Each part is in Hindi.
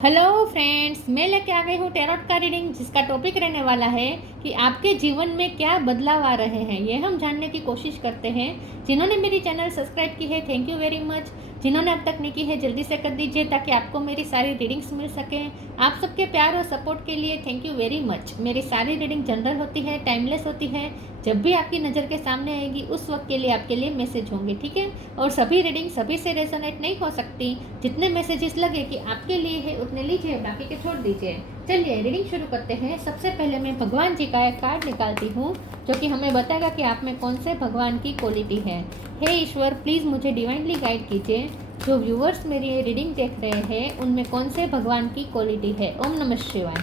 हेलो फ्रेंड्स, मैं लेके आ गई हूँ टैरोट का रीडिंग, जिसका टॉपिक रहने वाला है कि आपके जीवन में क्या बदलाव आ रहे हैं। ये हम जानने की कोशिश करते हैं। जिन्होंने मेरी चैनल सब्सक्राइब की है, थैंक यू वेरी मच। जिन्होंने अब तक नहीं की है, जल्दी से कर दीजिए ताकि आपको मेरी सारी रीडिंग्स मिल सकें। आप सबके प्यार और सपोर्ट के लिए थैंक यू वेरी मच। मेरी सारी रीडिंग जनरल होती है, टाइमलेस होती है। जब भी आपकी नज़र के सामने आएगी उस वक्त के लिए आपके लिए मैसेज होंगे, ठीक है। और सभी रीडिंग सभी से रेजोनेट नहीं हो सकती। जितने मैसेजेस लगे कि आपके लिए है उतने लीजिए, बाकी के छोड़ दीजिए। चलिए रीडिंग शुरू करते हैं। सबसे पहले मैं भगवान जी का एक कार्ड निकालती हूँ जो कि हमें बताएगा कि आप में कौन से भगवान की क्वालिटी है। हे ईश्वर, प्लीज़ मुझे डिवाइनली गाइड कीजिए। जो व्यूअर्स मेरी ये रीडिंग देख रहे हैं उनमें कौन से भगवान की क्वालिटी है। ओम नमः शिवाय।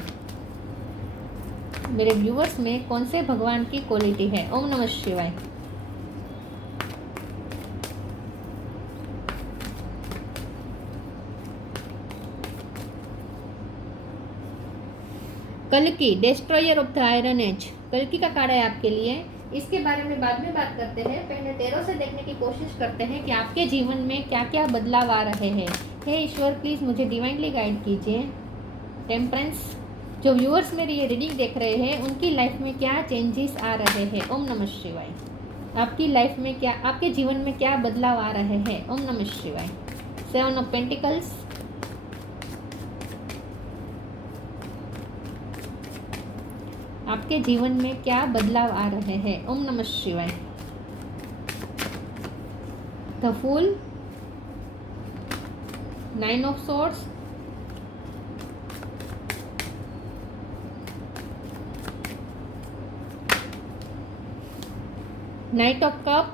मेरे व्यूअर्स में कौन से भगवान की क्वालिटी है। ओम नमः शिवाय। कल्कि, destroyer of the iron as, कल्कि का कार्ड है आपके लिए। इसके बारे में बाद में बात करते हैं। पहले तेरों से देखने की कोशिश करते हैं कि आपके जीवन में क्या क्या बदलाव आ रहे हैं। हे ईश्वर, प्लीज़ मुझे डिवाइनली गाइड कीजिए। टेम्परेंस, जो व्यूअर्स मेरी ये रीडिंग देख रहे हैं उनकी लाइफ में क्या चेंजेस आ रहे हैं। ओम नमः शिवाय। आपकी लाइफ में क्या, आपके जीवन में क्या बदलाव आ रहे हैं। ओम नमः शिवाय। 7 ऑफ पेंटिकल्स, आपके जीवन में क्या बदलाव आ रहे हैं। ओम नमः शिवाय। The fool, 9 of swords, knight of cup,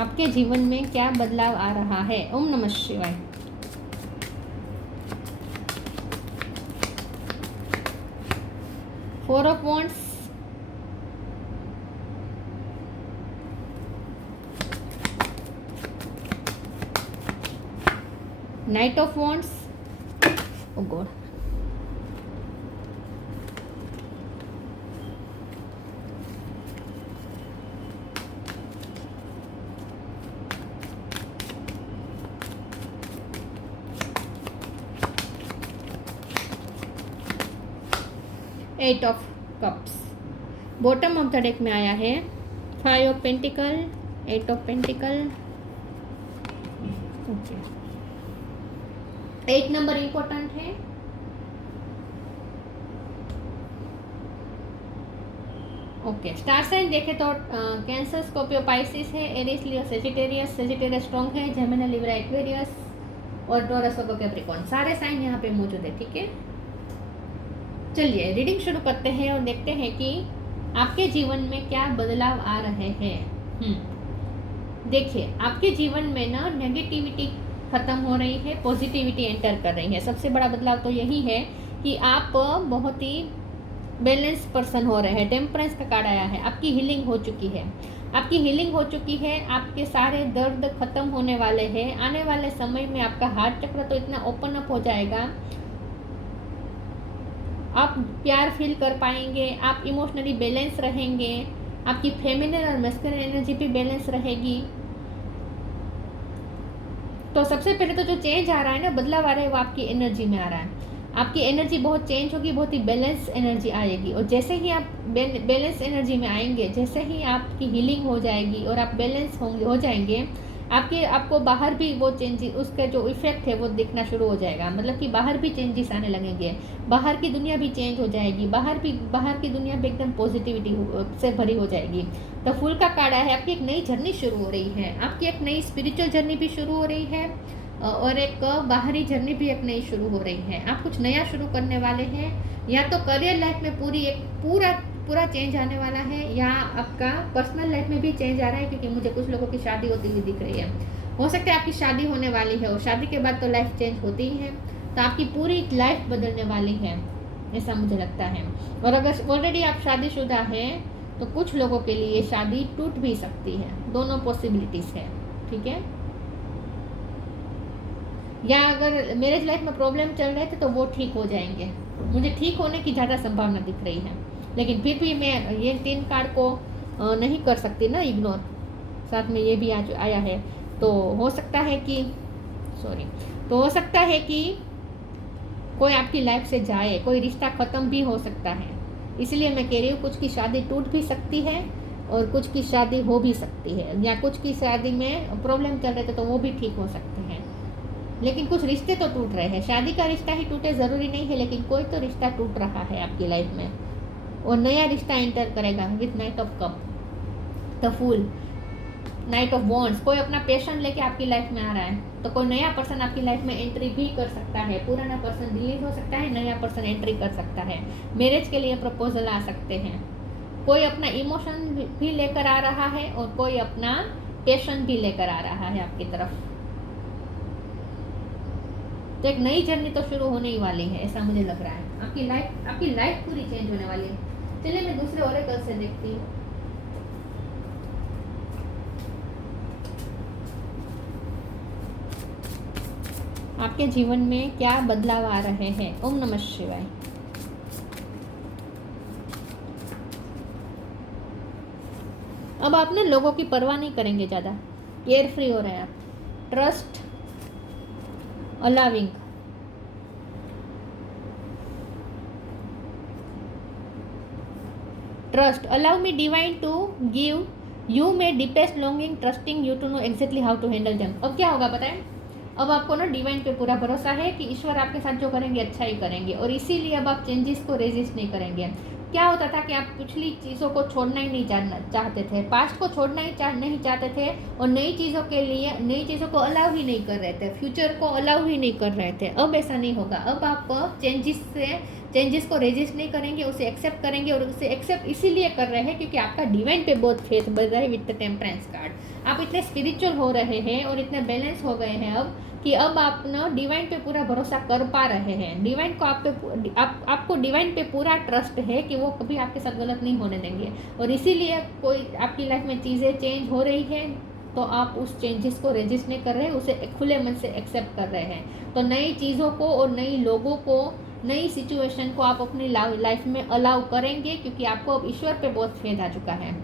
आपके जीवन में क्या बदलाव आ रहा है। ओम नमः शिवाय। 4 of wands, knight of wands, oh God, 8 of cups. Bottom of the deck में आया है 5 of pentacle, 8 of pentacle. Okay, 8 number important है। ओके, स्टार साइन देखे तो कैंसर, स्कॉर्पियो, पाइसिस है, Aries, Leo, Sagittarius. Sagittarius strong है, जेमिनी, लिब्रा, एक्वेरियस और टॉरस, वर्गो, कैप्रिकॉर्न, सारे साइन यहाँ पे मौजूद है, ठीक है। चलिए रीडिंग शुरू करते हैं और देखते हैं कि आपके जीवन में क्या बदलाव आ रहे हैं। देखिए, आपके जीवन में ना नेगेटिविटी खत्म हो रही है, पॉजिटिविटी एंटर कर रही है। सबसे बड़ा बदलाव तो यही है कि आप बहुत ही बैलेंस पर्सन हो रहे हैं। टेम्परेंस का कार्ड आया है, आपकी हीलिंग हो चुकी है। आपकी हीलिंग हो चुकी है, आपके सारे दर्द खत्म होने वाले हैं। आने वाले समय में आपका हार्ट चक्र तो इतना ओपन अप हो जाएगा, आप प्यार फील कर पाएंगे, आप इमोशनली बैलेंस रहेंगे, आपकी फेमिनिन और मैस्कुलिन एनर्जी भी बैलेंस रहेगी। तो सबसे पहले तो जो चेंज आ रहा है ना, बदलाव आ रहा है, वो आपकी एनर्जी में आ रहा है। आपकी एनर्जी बहुत चेंज होगी, बहुत ही बैलेंस एनर्जी आएगी। और जैसे ही आप बैलेंस एनर्जी में आएंगे, जैसे ही आपकी हीलिंग हो जाएगी और आप बैलेंस हो जाएंगे, आपको बाहर भी वो चेंजेस, उसका जो इफेक्ट है वो दिखना शुरू हो जाएगा। मतलब कि बाहर भी चेंजेस आने लगेंगे, बाहर की दुनिया भी चेंज हो जाएगी, बाहर की दुनिया भी एकदम पॉजिटिविटी से भरी हो जाएगी। तो फूल का कार्ड है, आपकी एक नई जर्नी शुरू हो रही है, आपकी एक नई स्पिरिचुअल जर्नी भी शुरू हो रही है और एक बाहरी जर्नी भी एक नई शुरू हो रही है। आप कुछ नया शुरू करने वाले हैं, या तो करियर लाइफ में पूरा चेंज आने वाला है, या आपका पर्सनल लाइफ में भी चेंज आ रहा है, क्योंकि मुझे कुछ लोगों की शादी होती हुई दिख रही है। हो सकता है आपकी शादी होने वाली है और शादी के बाद तो लाइफ चेंज होती ही है, तो आपकी पूरी लाइफ बदलने वाली है, ऐसा मुझे लगता है। और अगर ऑलरेडी आप शादीशुदा हैं तो कुछ लोगों के लिए शादी टूट भी सकती है, दोनों पॉसिबिलिटीज़ है, ठीक है। या अगर मैरिज लाइफ में प्रॉब्लम चल रहे थे तो वो ठीक हो जाएंगे, मुझे ठीक होने की ज़्यादा संभावना दिख रही है। लेकिन फिर भी मैं ये 3 कार्ड को नहीं कर सकती ना इग्नोर, साथ में ये भी आया है। तो हो सकता है कि तो हो सकता है कि कोई आपकी लाइफ से जाए, कोई रिश्ता ख़त्म भी हो सकता है। इसलिए मैं कह रही हूँ कुछ की शादी टूट भी सकती है और कुछ की शादी हो भी सकती है, या कुछ की शादी में प्रॉब्लम चल रहे थे तो वो भी ठीक हो सकते हैं। लेकिन कुछ रिश्ते तो टूट रहे हैं। शादी का रिश्ता ही टूटे ज़रूरी नहीं है, लेकिन कोई तो रिश्ता टूट रहा है आपकी लाइफ में और नया रिश्ता एंटर करेगा with knight of cup, the fool, knight of wands. कोई अपना पैशन लेके आपकी लाइफ में आ रहा है, तो कोई नया पर्सन आपकी लाइफ में एंट्री भी कर सकता है। पुराना पर्सन रिलीज हो सकता है, नया पर्सन एंट्री कर सकता है। मैरिज के लिए प्रपोजल आ सकते हैं। कोई अपना इमोशन भी लेकर आ रहा है और कोई अपना पैशन भी लेकर आ रहा है आपकी तरफ। तो एक नई जर्नी तो शुरू होने ही वाली है, ऐसा मुझे लग रहा है। आपकी लाइफ पूरी चेंज होने वाली है। चलिए मैं दूसरे ओरेकल से देखती हूँ। आपके जीवन में क्या बदलाव आ रहे हैं। ओम नमः शिवाय। अब आप ना लोगों की परवाह नहीं करेंगे, ज़्यादा केयर फ्री हो रहे हैं आप। Trust, allowing, trust, allow me divine to give you my deepest longing, trusting you to know exactly how to handle them. अब क्या होगा बताएं, अब आपको ना डिवाइन पे पूरा भरोसा है कि ईश्वर आपके साथ जो करेंगे अच्छा ही करेंगे, और इसीलिए अब आप चेंजेस को रेजिस्ट नहीं करेंगे। क्या होता था कि आप पिछली चीज़ों को छोड़ना ही नहीं चाहते थे, पास्ट को छोड़ना ही नहीं चाहते थे, और नई चीज़ों को अलाउ ही नहीं कर रहे थे, फ्यूचर को अलाउ ही नहीं कर रहे थे। अब ऐसा नहीं होगा। अब आप चेंजेस को रेजिस्ट नहीं करेंगे, उसे एक्सेप्ट करेंगे, और उसे एक्सेप्ट इसीलिए कर रहे हैं क्योंकि आपका डिवाइन पे बहुत फेथ बढ़ रहा है विद द टेम्परेंस कार्ड। आप इतने स्पिरिचुअल हो रहे हैं और इतने बैलेंस हो गए हैं अब कि अब आप ना डिवाइन पे पूरा भरोसा कर पा रहे हैं। डिवाइन को आपको डिवाइन पे पूरा ट्रस्ट है कि वो कभी आपके साथ गलत नहीं होने देंगे, और इसीलिए कोई आपकी लाइफ में चीज़ें चेंज हो रही है तो आप उस चेंजेस को रेजिस्ट नहीं कर रहे, उसे खुले मन से एक्सेप्ट कर रहे हैं। तो नई चीज़ों को और नई लोगों को, नई सिचुएशन को आप अपनी लाइफ में अलाउ करेंगे क्योंकि आपको अब ईश्वर पे बहुत फेथ आ चुका है।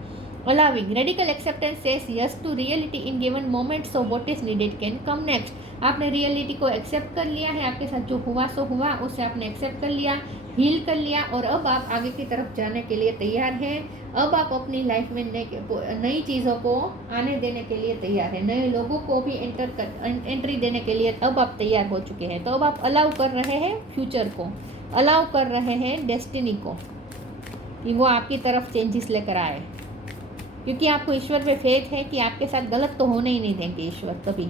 Allowing radical acceptance says yes to reality in given moment, so what is needed can come next. आपने रियलिटी को एक्सेप्ट कर लिया है, आपके साथ जो हुआ सो हुआ, उसे आपने एक्सेप्ट कर लिया, हील कर लिया, और अब आप आगे की तरफ जाने के लिए तैयार हैं। अब आप अपनी लाइफ में नई चीज़ों को आने देने के लिए तैयार हैं, नए लोगों को भी एंट्री देने के लिए अब आप तैयार हो चुके हैं। तो अब आप अलाउ कर रहे हैं फ्यूचर को, अलाउ कर रहे हैं डेस्टिनी को कि वो आपकी तरफ चेंजेस लेकर आए, क्योंकि आपको ईश्वर पे फेथ है कि आपके साथ गलत तो होने ही नहीं देंगे ईश्वर कभी।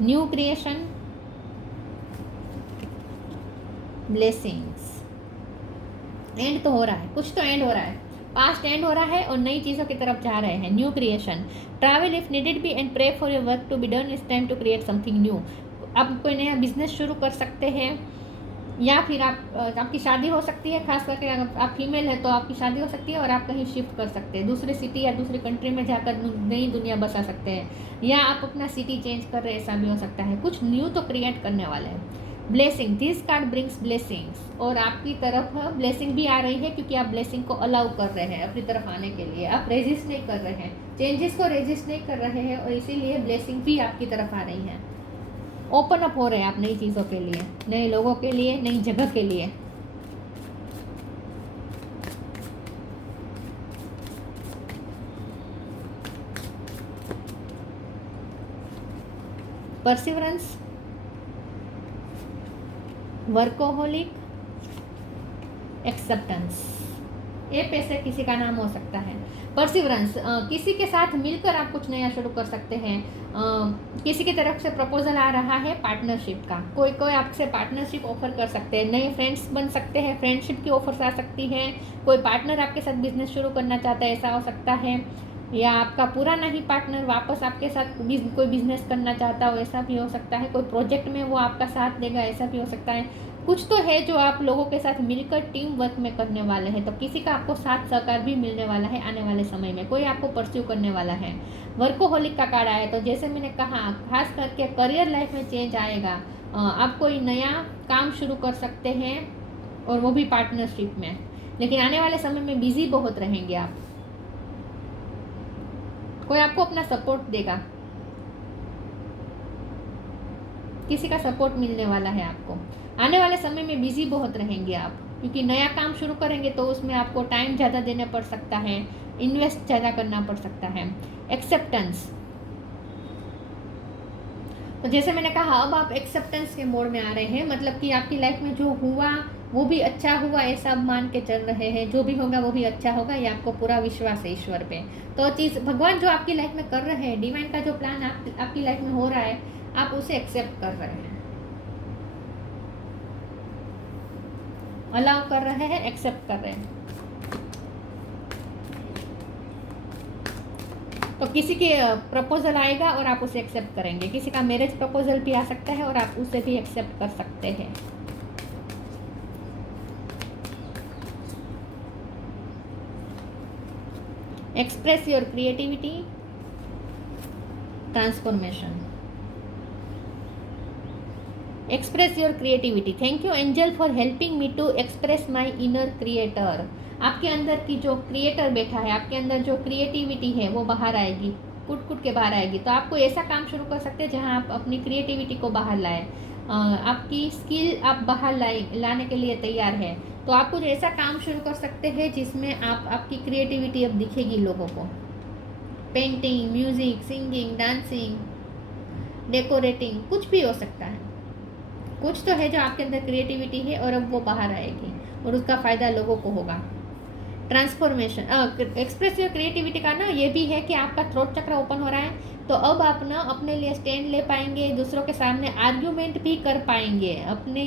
न्यू क्रिएशन, ब्लेसिंग्स, एंड तो हो रहा है, कुछ तो एंड हो रहा है, पास्ट एंड हो रहा है और नई चीज़ों की तरफ जा रहे हैं। New creation, travel if needed be and pray for your work to be done, it's time to create something new. आप कोई नया बिजनेस शुरू कर सकते हैं, या फिर आपकी शादी हो सकती है, खास करके अगर आप फीमेल है तो आपकी शादी हो सकती है और आप कहीं शिफ्ट कर सकते हैं, दूसरे सिटी या दूसरी कंट्री में जाकर नई दुनिया बसा सकते हैं, या आप अपना सिटी चेंज कर रहे हैं, ऐसा भी हो सकता है। कुछ न्यू तो क्रिएट करने वाले हैं। Blessing, this card brings blessings, और आपकी तरफ ब्लेसिंग भी आ रही है क्योंकि आप ब्लेसिंग को अलाउ कर रहे हैं अपनी तरफ आने के लिए। आप रेजिस्ट नहीं कर रहे हैं, चेंजेस को रेजिस्ट नहीं कर रहे हैं, और इसीलिए ब्लेसिंग भी आपकी तरफ आ रही है। ओपन अप हो रहे हैं आप नई चीज़ों के लिए, नए लोगों के लिए, नई जगह के लिए। परसिवरेंस, वर्कोहोलिक, एक्सेप्टेंस, ये पैसे किसी का नाम हो सकता है। परसिवरेंस, किसी के साथ मिलकर आप कुछ नया शुरू कर सकते हैं। किसी की तरफ से प्रपोजल आ रहा है पार्टनरशिप का, कोई आपसे पार्टनरशिप ऑफर कर सकते हैं, नए फ्रेंड्स बन सकते हैं, फ्रेंडशिप की ऑफर्स आ सकती हैं। कोई पार्टनर आपके साथ बिजनेस शुरू करना चाहता है, ऐसा हो सकता है, या आपका पुराना ही पार्टनर वापस आपके साथ कोई बिजनेस करना चाहता हो, ऐसा भी हो सकता है। कोई प्रोजेक्ट में वो आपका साथ देगा, ऐसा भी हो सकता है। कुछ तो है जो आप लोगों के साथ मिलकर टीम वर्क में करने वाले हैं, तो किसी का आपको साथ सहकार भी मिलने वाला है आने वाले समय में, कोई आपको परस्यू करने वाला है। वर्कोहोलिक का कार्ड आया, तो जैसे मैंने कहा, खास करके करियर लाइफ में चेंज आएगा। आप कोई नया काम शुरू कर सकते हैं, और वो भी पार्टनरशिप में। लेकिन आने वाले समय में बिजी बहुत रहेंगे आप। कोई आपको अपना सपोर्ट देगा, किसी का सपोर्ट मिलने वाला है आपको। आने वाले समय में बिजी बहुत रहेंगे आप, क्योंकि नया काम शुरू करेंगे तो उसमें आपको टाइम ज़्यादा देना पड़ सकता है, इन्वेस्ट ज़्यादा करना पड़ सकता है। एक्सेप्टेंस, तो जैसे मैंने कहा अब आप एक्सेप्टेंस के मोड में आ रहे हैं, मतलब कि आपकी लाइफ में जो हुआ वो भी अच्छा हुआ ऐसा आप मान के चल रहे हैं, जो भी होगा वो भी अच्छा होगा, ये आपको पूरा विश्वास है ईश्वर पे। तो चीज़ भगवान जो आपकी लाइफ में कर रहे हैं, डिवाइन का जो प्लान आपकी लाइफ में हो रहा है, आप उसे एक्सेप्ट कर रहे हैं, अलाउ कर रहे हैं, एक्सेप्ट कर रहे हैं। तो किसी के प्रपोजल आएगा और आप उसे एक्सेप्ट करेंगे, किसी का मैरिज प्रपोजल भी आ सकता है और आप उसे भी एक्सेप्ट कर सकते हैं। Express your creativity, transformation. Express your creativity. Thank you angel for helping me to express my inner creator. आपके अंदर की जो क्रिएटर बैठा है, आपके अंदर जो क्रिएटिविटी है वो बाहर आएगी, कुट कुट के बाहर आएगी। तो आपको ऐसा काम शुरू कर सकते हैं जहां आप अपनी क्रिएटिविटी को बाहर लाएं, आपकी स्किल आप बाहर लाने के लिए तैयार है। तो आप कुछ ऐसा काम शुरू कर सकते हैं जिसमें आपकी क्रिएटिविटी अब दिखेगी लोगों को। Painting, music, singing, dancing, decorating, कुछ भी हो सकता है। कुछ तो है जो आपके अंदर क्रिएटिविटी है और अब वो बाहर आएगी और उसका फ़ायदा लोगों को होगा। ट्रांसफॉर्मेशन, एक्सप्रेस योर क्रिएटिविटी का ना ये भी है कि आपका थ्रोट चक्र ओपन हो रहा है, तो अब आप ना अपने लिए स्टैंड ले पाएंगे, दूसरों के सामने आर्ग्यूमेंट भी कर पाएंगे। अपने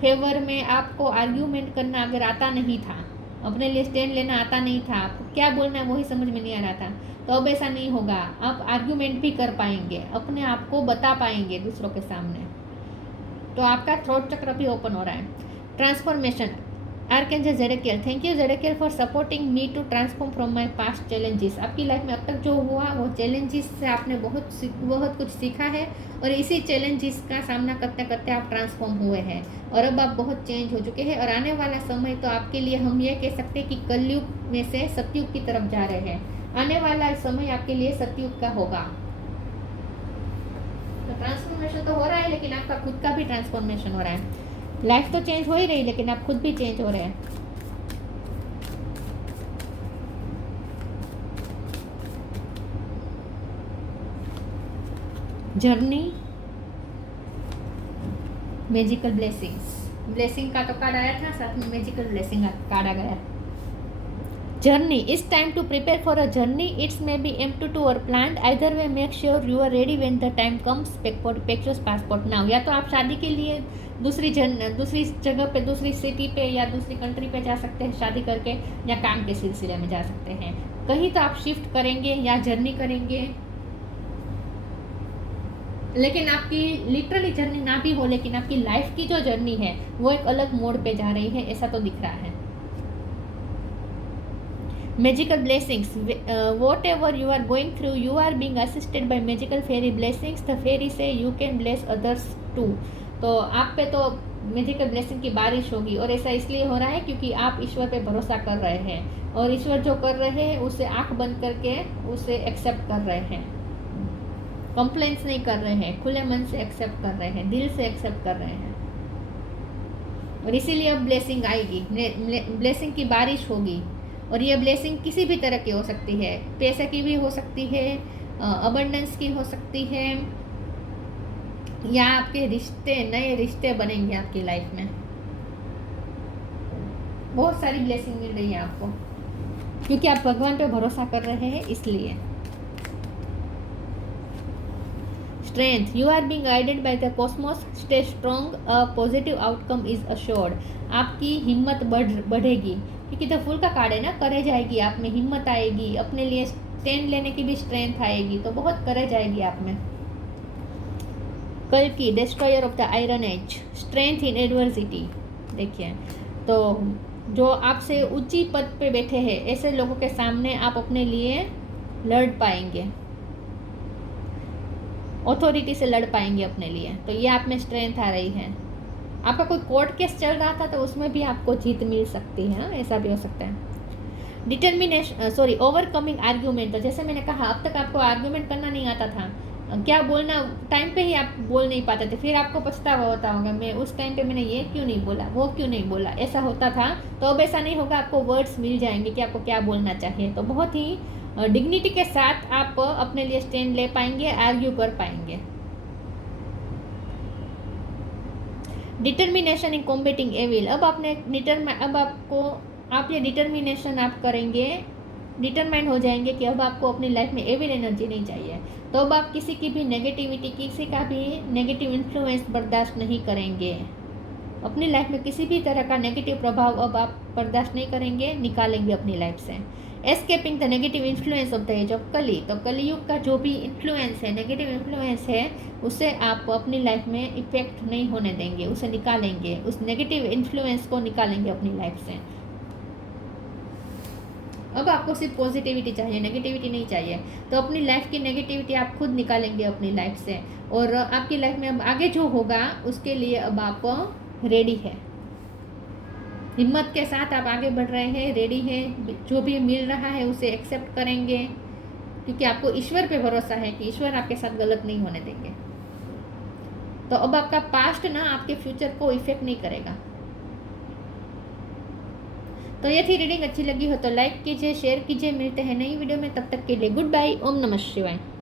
फेवर में आपको आर्ग्यूमेंट करना अगर आता नहीं था, अपने लिए स्टैंड लेना आता नहीं था, आपको क्या बोलना है वही समझ में नहीं आ रहा था, तो अब ऐसा नहीं होगा। आप आर्ग्यूमेंट भी कर पाएंगे, अपने आप को बता पाएंगे दूसरों के सामने। तो आपका थ्रोट चक्र भी ओपन हो रहा है। Transformation, archangel Zadkiel, thank you Zadkiel for supporting me to transform from my past challenges. आपकी लाइफ में अब तक जो हुआ वो चैलेंजेस से आपने बहुत कुछ सीखा है और इसी चैलेंजेस का सामना करते करते आप ट्रांसफॉर्म हुए हैं और अब आप बहुत चेंज हो चुके हैं। और आने वाला समय तो आपके लिए हम ये कह सकते हैं कि कलयुग में से सतयुग की तरफ जा रहे हैं। आने वाला समय आपके लिए सतयुग का होगा। तो ट्रांसफॉर्मेशन तो हो रहा है, लेकिन आपका खुद का भी ट्रांसफॉर्मेशन हो रहा है। लाइफ तो चेंज हो ही रही, लेकिन आप खुद भी चेंज हो रहे हैं। जर्नी, मैजिकल ब्लेसिंग्स, ब्लेसिंग का तो कार्ड आया था, साथ में मैजिकल ब्लेसिंग कार्ड आ गया। Journey, it's time to prepare for a journey. It's maybe M22 or planned. Either way, make sure you are ready when the time comes. Pack your passport now. या तो आप शादी के लिए दूसरी जगह पे, दूसरी सिटी पे या दूसरी कंट्री पे जा सकते हैं शादी करके, या काम के सिलसिले में जा सकते हैं। कहीं तो आप शिफ्ट करेंगे या जर्नी करेंगे, लेकिन आपकी लिटरली जर्नी ना भी हो, लेकिन आपकी लाइफ की जो जर्नी है वो एक अलग मोड़ पे जा रही है, ऐसा तो दिख रहा है। Magical blessings, whatever you are going through, you are being assisted by magical fairy blessings. The fairy say you can bless others too. तो आप पे तो मैजिकल ब्लेसिंग की बारिश होगी, और ऐसा इसलिए हो रहा है क्योंकि आप ईश्वर पे भरोसा कर रहे हैं और ईश्वर जो कर रहे हैं उसे आंख बंद करके उसे एक्सेप्ट कर रहे हैं। कंप्लेंट्स नहीं कर रहे हैं, खुले मन से एक्सेप्ट कर रहे हैं, दिल से एक्सेप्ट कर रहे हैं, और इसीलिए अब ब्लेसिंग आएगी, ब्लेसिंग की बारिश होगी। और ये ब्लेसिंग किसी भी तरह की हो सकती है, पैसे की भी हो सकती है, अबंडेंस की हो सकती है, या आपके रिश्ते, नए रिश्ते बनेंगे आपकी लाइफ में। बहुत सारी ब्लेसिंग मिल रही है आपको क्योंकि आप भगवान पे भरोसा कर रहे हैं, इसलिए। Strength, you are being guided by the cosmos, stay strong, a positive outcome is assured. आपकी हिम्मत बढ़ेगी क्योंकि द फूल का कार्ड है ना, करेज आएगी आप में, हिम्मत आएगी, अपने लिए स्टैंड लेने की भी स्ट्रेंथ आएगी, तो बहुत करेज आएगी आप में। कल की destroyer of the iron age, strength in adversity. देखिए, तो जो आपसे ऊंची पद पे बैठे हैं ऐसे लोगों के सामने आप अपने लिए लड़ पाएंगे, ऑथोरिटी से लड़ पाएंगे अपने लिए, तो ये आप में स्ट्रेंथ आ रही है। आपका कोई कोर्ट केस चल रहा था तो उसमें भी आपको जीत मिल सकती है, हाँ, ऐसा भी हो सकता है। ओवरकमिंग आर्ग्यूमेंट, तो जैसे मैंने कहा अब तक आपको आर्ग्यूमेंट करना नहीं आता था, क्या बोलना टाइम पे ही आप बोल नहीं पाते थे, फिर आपको पछतावा होता होगा, मैं उस टाइम पे मैंने ये क्यों नहीं बोला, वो क्यों नहीं बोला, ऐसा होता था। तो अब ऐसा नहीं होगा, आपको वर्ड्स मिल जाएंगे कि आपको क्या बोलना चाहिए। तो बहुत ही डिग्निटी के साथ आप अपने लिए स्टैंड ले पाएंगे, आर्ग्यू कर पाएंगे। डिटर्मिनेशन इन कॉम्बेटिंग एविल, अब आपको आप ये डिटर्मिनेशन आप करेंगे, डिटरमाइंड हो जाएंगे कि अब आपको अपनी लाइफ में एविल एनर्जी नहीं चाहिए। तो अब आप किसी की भी नेगेटिविटी, किसी का भी नेगेटिव इन्फ्लुएंस बर्दाश्त नहीं करेंगे। अपनी लाइफ में किसी भी तरह का नेगेटिव प्रभाव अब आप बर्दाश्त नहीं करेंगे, निकालेंगे अपनी लाइफ से। Escaping the negative influence of the age of Kali, तो कलियुग का जो भी इन्फ्लुएंस है, नेगेटिव इन्फ्लुएंस है, उसे आप अपनी लाइफ में इफेक्ट नहीं होने देंगे, उसे निकालेंगे, उस नेगेटिव इन्फ्लुएंस को निकालेंगे अपनी लाइफ से। अब आपको सिर्फ पॉजिटिविटी चाहिए, नेगेटिविटी नहीं चाहिए। तो अपनी लाइफ की नेगेटिविटी आप खुद निकालेंगे अपनी लाइफ से, और आपकी लाइफ में अब आगे जो होगा उसके लिए अब आप रेडी है, हिम्मत के साथ आप आगे बढ़ रहे हैं, रेडी है, जो भी मिल रहा है उसे एक्सेप्ट करेंगे, क्योंकि आपको ईश्वर पे भरोसा है कि ईश्वर आपके साथ गलत नहीं होने देंगे। तो अब आपका पास्ट ना आपके फ्यूचर को इफेक्ट नहीं करेगा। तो ये थी रीडिंग, अच्छी लगी हो तो लाइक कीजिए, शेयर कीजिए, मिलते हैं नई वीडियो में, तब तक के लिए गुड बाय, ओम नमः शिवाय।